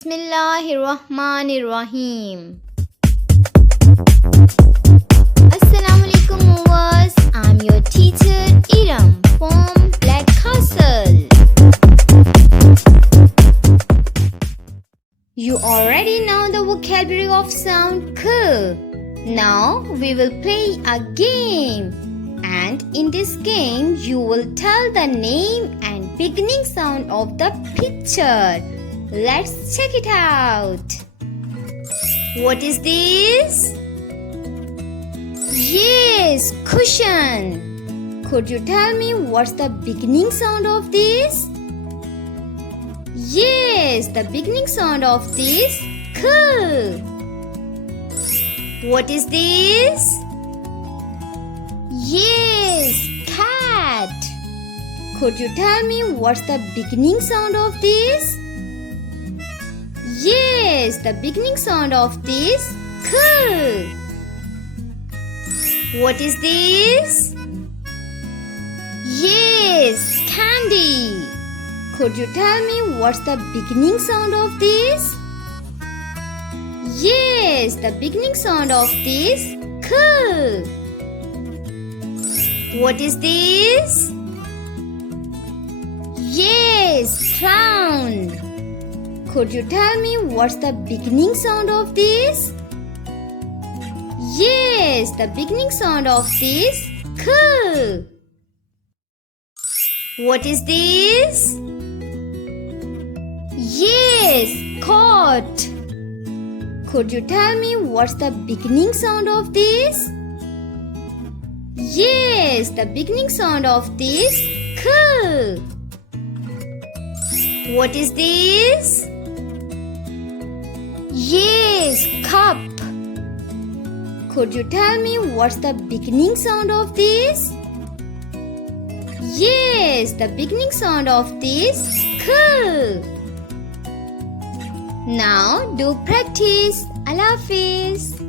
Bismillahirrahmanirrahim. Assalamu alaikum viewers. I'm your teacher Irum from Black Castle. You already know the vocabulary of sound K. Now we will play a game. And in this game you will tell the name and beginning sound of the picture. Let's check it out. What is this? Yes, cushion. Could you tell me what's the beginning sound of this? Yes, the beginning sound of this K. What is this? Yes, cat. Could you tell me what's the beginning sound of this? Yes, the beginning sound of this K. What is this? Yes, candy. Could you tell me what's the beginning sound of this? Yes, the beginning sound of this K. What is this? Yes, clown. Could you tell me what's the beginning sound of this? Yes, the beginning sound of this K. What is this? Yes, coat. Could you tell me what's the beginning sound of this? Yes, the beginning sound of this K. What is this? Yes, cup. Could you tell me what's the beginning sound of this? Yes, the beginning sound of this K. Now do practice. Allah Hafiz.